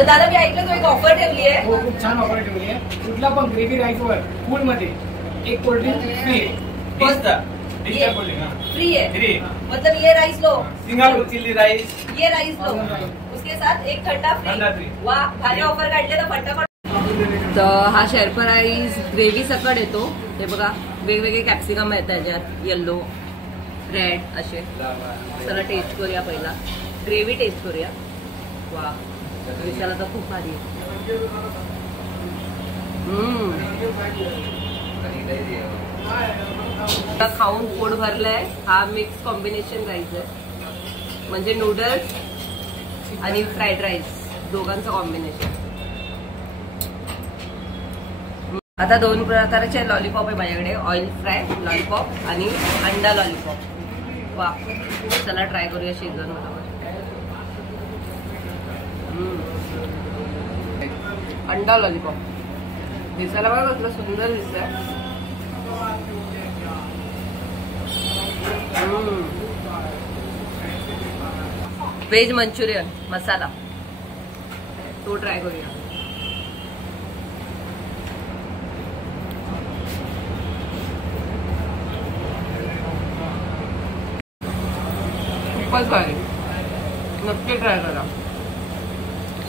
तर दादा मी ऐकलं तू एक ऑफर ठेवली आहे. हो, खूप छान ऑफर ठेवली आहे. कुठला पण ग्रेव्ही राईस वर फुल मध्ये एक कोल्ड ड्रिंक फ्री है. फ्री है. मतलब ये rice low, Singapore chilli rice, ये राइस लो, उसके साथ एक ठंडा फ्री. वाह, भारी ऑफर काढले तर फटाफट. तर हा शेरपा राईस ग्रेव्ही सकट येतो. हे बघा वेगवेगळे कॅप्सिकम आहेत त्याच्यात, येल्लो, रेड असे. चला टेस्ट करूया पहिला. ग्रेव्ही टेस्ट करूया. वा, दिसायला तर खूप भारी आहे. खाऊन पोट भरलंय. हा मिक्स कॉम्बिनेशन राईस आहे, म्हणजे नूडल्स आणि फ्राईड राईस दोघांचं कॉम्बिनेशन. आता दोन प्रकारचे लॉलीपॉप आहे माझ्याकडे, ऑइल फ्राय लॉलीपॉप आणि अंडा लॉलीपॉप. वा, चला ट्राय करूया शेजवान बरोबर. अंडा लॉलीपॉप दिसायला बघा कसलं सुंदर दिसतंय. व्हेज मंचुरियन मसाला तो ट्राय करूया. खूपच भारी, नक्की ट्राय करा.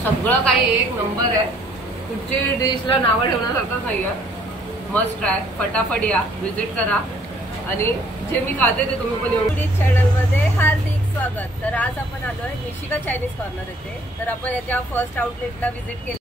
सगळं काही एक नंबर आहे. कुठची डिशला नावं ठेवण्यासारखंच नाही आहे. Must try. फटाफट या, व्हिजिट करा आणि जे मी खाते ते तुम्ही पण येऊन. चॅनल मध्ये हार्दिक स्वागत. तर आज आपण आलोय निशिका चायनीज कॉर्नर येथे. तर आपण याच्या फर्स्ट आउटलेटला व्हिजिट केली.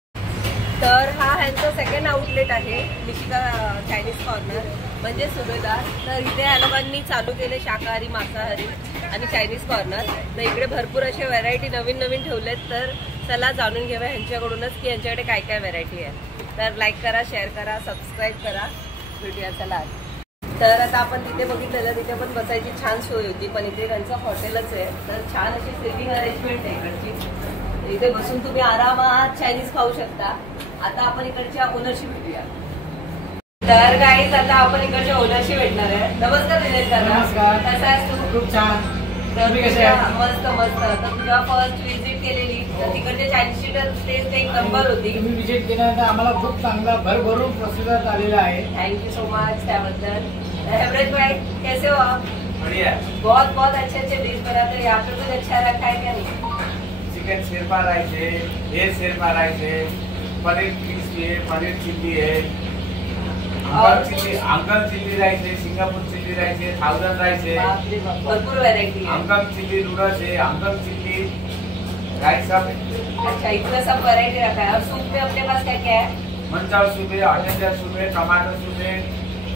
तर हा ह्यांचं सेकंड आउटलेट आहे निशिका चायनीज कॉर्नर म्हणजे सुभेदार. तर इथे या लोकांनी चालू केले शाकाहारी, मांसाहारी आणि चायनीज कॉर्नर. तर इकडे भरपूर असे व्हरायटी नवीन नवीन ठेवलेत. तर चला जाणून घेऊया ह्यांच्याकडूनच की यांच्याकडे काय काय व्हरायटी आहे. तर लाईक करा, शेअर करा, सबस्क्राईब करा. भेटूया चला. तर आता आपण तिथे बघितलेलं, तिथे पण बसायची छान सोय होती, पण इथे त्यांचं हॉटेलच आहे. तर छान अशी सिटिंग अरेंजमेंट आहे इकडची. इथे बसून तुम्ही आरामात चायनीज खाऊ शकता. आता आपण इकडच्या ओनरशी भेटूया. तर गाईज आता आपण इकडच्या ओनरशी भेटणार आहे. नमस्कार दिनेश दादा. नमस्कार. कसा आहेस तू? खूप छान. मस्त मस्त. तर तुझ्या फर्स्ट व्हिजिट केलेली, तर तिकडच्या चायनीजची टेस्ट एक नंबर होती. तुम्ही व्हिजिट केल्यानंतर आम्हाला खूप चांगला भरभरून प्रतिसाद आलेला आहे. थैंक यू सो मच त्याबद्दल. हेमराज भाई कैसे हो आप? बढ़िया. बहुत बहुत अच्छे अच्छे डिश बनाते हैं. यहाँ पे कुछ अच्छा रखा है क्या नहीं? चिकन शेरपा राइस है, ये शेरपा राइस है, पनीर क्रिस्पी है, पनीर चिल्ली है, अंकल चिल्ली राइस है, सिंगापुर चिल्ली राइस है, 1000 राइस है, भरपूर वैरायटी है. अंकल चिल्ली नूडल्स है, अंकल चिल्ली राइस सब. अच्छा, इतना सब वैरायटी रखा है. और सूप में अपने पास क्या क्या है? मंचाव सूप है, ऑनियन सूप है, टमाटर सूप है,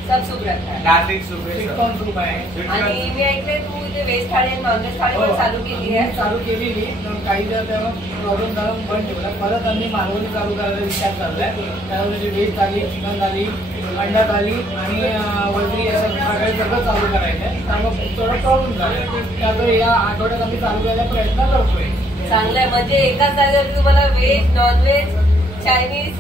सब सूप रखा है. गार्लिक सूप है, चिकन सूप आहे. आणि मी ऐकले तू इथे व्हेज थाळी आणि नॉनव्हेज थाळी पण चालू केली आहे. चालू केलेली, पण काही जर त्याला प्रॉब्लेम झाला बंद ठेवला. परत आम्ही मालवणी चालू करायचा विचार चाललाय. त्यामध्ये व्हेज थाली, चिकन थाली, अंडा थाली आणि वजरी असं सगळं सगळं चालू करायचं आहे. त्यामुळे थोडा प्रॉब्लेम झाला. त्यामुळे या आठवड्यात आम्ही चालू करायचा प्रयत्न करतोय. चांगलं आहे. म्हणजे एकाच जागेवर तुम्हाला व्हेज, नॉनव्हेज, चायनीज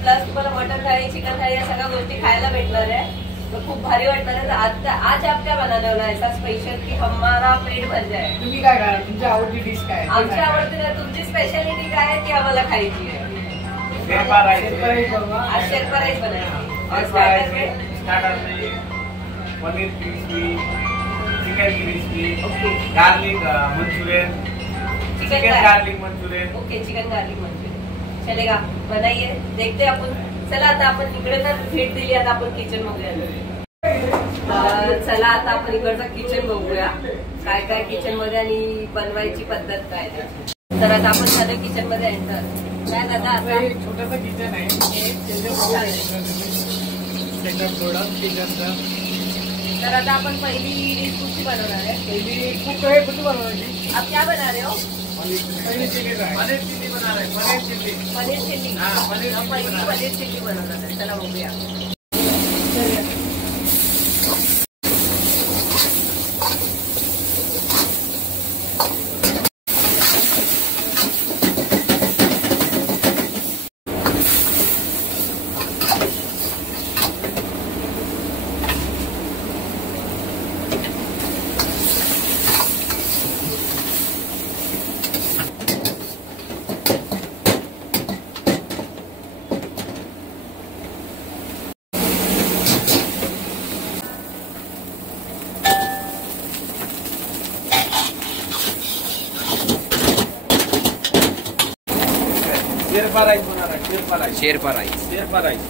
प्लस तुम्हाला मटन थाळी, चिकन थाळी या सगळ्या गोष्टी खायला भेटणार आहे. तो खूप भारी वाटणार आहे. आज आप क्या बनाने वाला है ऐसा स्पेशल की हमारा पेट भर जाए? तुम्ही काय करा, तुमची आवडती डिश काय? आमची आवडती ना, तुमची स्पेशालिटी काय आहे ती आम्हाला खायची आहे. शेरपा राइस आज शेरपा राईस बनायची. और स्टार्टर में paneer crispy, chicken crispy, garlic Manchurian, chicken garlic Manchurian. Okay, chicken garlic Manchurian चलेगा, बनाइए. देखते आपण. चला आता आपण इकडे तर भेट दिली, आता आपण किचन बघूया. चला आता आपण इकडचं किचन बघूया काय काय किचन मध्ये आणि बनवायची पद्धत काय त्याची. तर आता आपण झालं किचन मध्ये एंटर. काय दादा आता एक छोटंसं किचन आहे. सेटअप थोडा किचनचा. तर आता आपण पहिली डिश कुठची बनवणार आहे? पहिली खूप आहे, कुठे बनवायची? आप क्या बना रहे हो? पनीर चिल्ली बना रहे हैं. Paneer chilli. Paneer chilli. Paneer chilli बनवणार आहे. चला बघूया. शेरपा राईस होणार आहे. Sherpa rice. Sherpa rice. Sherpa rice.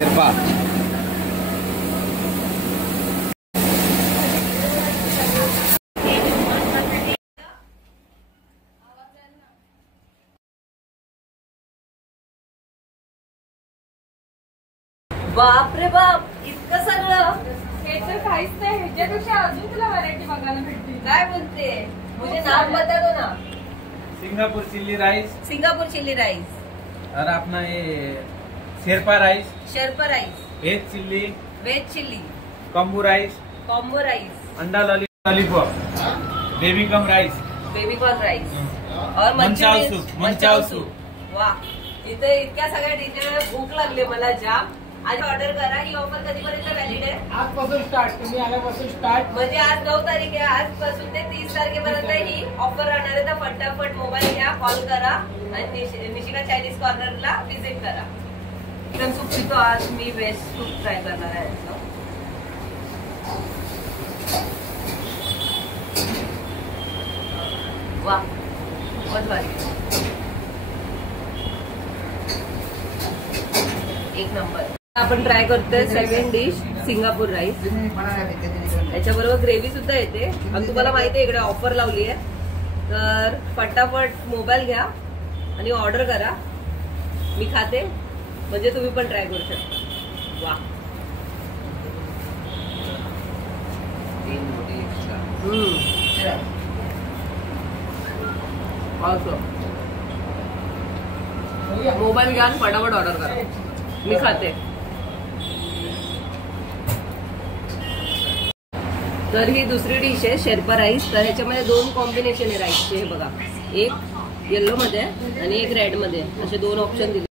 Sherpa. बाप रे बाप, इतकं सगळं. हे तर काहीच नाही, ह्याच्यापेक्षा अजून तुला व्हरायटी बघायला भेटतील. काय बोलते? मुझे नाम बता दो ना. Singapore chilli rice Singapore chilli rice, और अपना ये Sherpa rice, Sherpa rice, veg chilli, veg chilli, combo rice, combo rice, अंडा lollipop, baby corn rice, baby corn rice और manchow manchurian soup, manchow soup. वा, इथे इतक्या सगळ्या डिशेस. भूक लागली मला जाम. आज ऑर्डर करा. ही ऑफर कधीपर्यंत व्हॅलिड आहे? आजपासून स्टार्ट, तुम्ही आल्यापासून स्टार्ट. म्हणजे आज 9 तारीख आहे. आजपासून ते 30 तारखेपर्यंत ही ऑफर राहणार आहे. तर फटाफट मोबाईल घ्या, कॉल करा आणि निशिका चायनीज कॉर्नरला व्हिजिट करा. चिकन सूप पितो आज मी. वेज सूप ट्राय करणार आहे याचं. वा, बहुत भारी, एक नंबर. आपण ट्राय करतोय सेकंड डिश, सिंगापूर राईस. याच्याबरोबर ग्रेव्ही सुद्धा येते आणि तुम्हाला माहिती आहे इकडे ऑफर लावली आहे. तर फटाफट मोबाईल घ्या आणि ऑर्डर करा. मी खाते म्हणजे तुम्ही पण ट्राय करू शकता. वा, मोबाईल घ्या आणि फटाफट ऑर्डर करा. मी खाते. तर ही दुसरी डिश आहे शेरपा राईस. तर ह्याच्यामध्ये 2 कॉम्बिनेशन आहे राईसचे. हे बघा, एक येलो मध्ये आणि एक रेड मध्ये, असे 2 ऑप्शन दिले.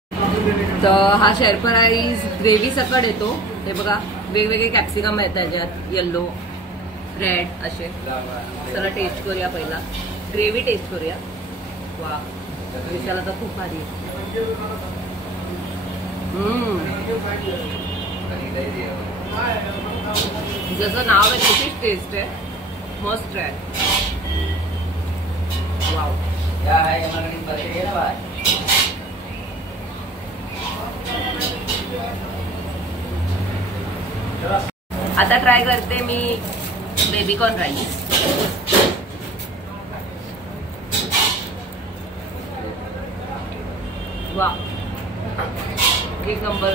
तर हा शेरपा राईस ग्रेव्ही सकट येतो. हे बघा, वेगवेगळे कॅप्सिकम आहेत त्याच्यात, येल्लो, रेड असे. चला टेस्ट करूया. पहिला ग्रेव्ही टेस्ट करूया. वा, दिसायला तर खूप भारी आहे. जसं नाव आहे तशीच टेस्ट आहे. मस्त आहे. वाव. आता ट्राय करते मी बेबी कॉर्न राईस. वा, एक नंबर.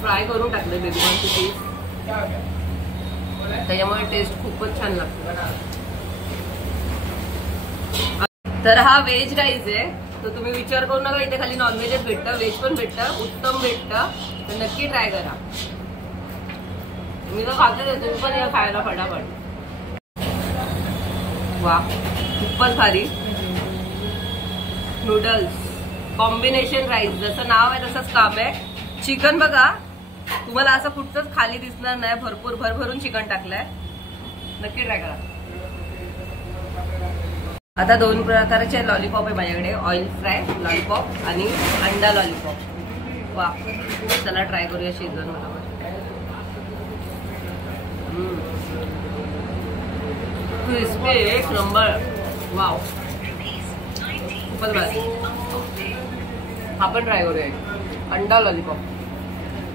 फ्राय करून टाकले बेबी कॉर्नची पीस, त्याच्यामुळे टेस्ट खूपच छान लागतो. तर हा व्हेज राईस आहे. तर तुम्ही विचार करू नका, इथे खाली नॉनव्हेजच भेटतं, व्हेज पण भेटतं, उत्तम भेटतं. तर नक्की ट्राय करा. मी तर खाते, तुम्ही पण या खायला फटाफट. वा, खूपच भारी. नूडल्स कॉम्बिनेशन राईस, जसं नाव आहे तसंच काम आहे. चिकन बघा, तुम्हाला असं कुठचंच खाली दिसणार नाही. भरपूर भरभरून चिकन टाकलंय. नक्की ट्राय करा. आता 2 प्रकारचे लॉलीपॉप आहे माझ्याकडे, ऑइल फ्राय लॉलीपॉप आणि अंडा लॉलीपॉप. वा, चला ट्राय करूया शेजवान बरोबर. क्रिस्पी एक नंबर. वाव, खूपच भारी. हा पण ट्राय करूया. अंडा लॉलीपॉप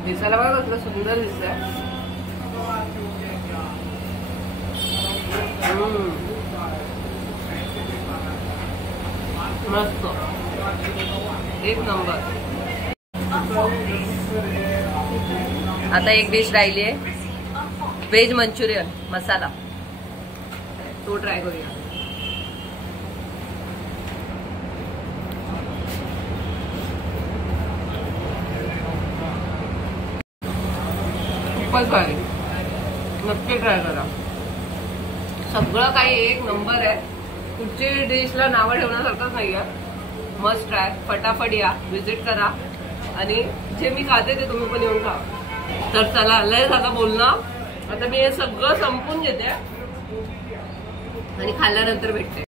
दिसायला बघा कसलं सुंदर दिसतंय. मस्त, एक नंबर. आता एक डिश राहिली आहे, व्हेज मंचुरियन मसाला. तो ट्राय करूया. खूपच भारी, नक्की ट्राय करा. सगळं काही एक नंबर आहे. कुठची डिशला नावं ठेवण्यासारखंच नाही आहे. Must try. फटाफट या, विजिट करा आणि जे मी खाते ते तुम्ही पण येऊन खा. तर चला, लय झालं बोलणं. आता मी हे सगळं संपून घेते आणि खाल्ल्यानंतर भेटते.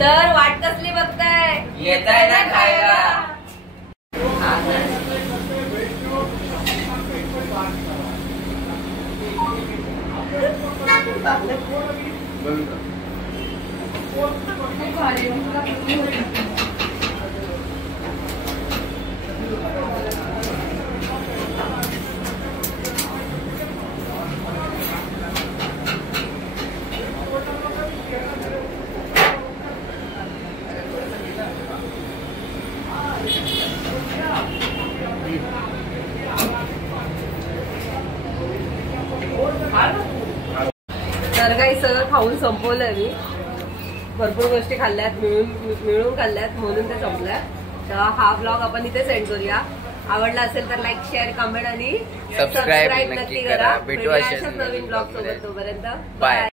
तर वाट कसली बघताय? येताय ना खायला. तर काही सगळं खाऊन संपवलंय मी. भरपूर गोष्टी खाल्ल्यात, मिळून खाल्ल्यात म्हणून ते संपल्या. तर हा ब्लॉग आपण इथे सेंड करूया. आवडला असेल तर लाईक, शेअर, कमेंट आणि सबस्क्राईब नक्की करा. भेटूया अशाच नवीन ब्लॉग सोबत. तोपर्यंत बाय.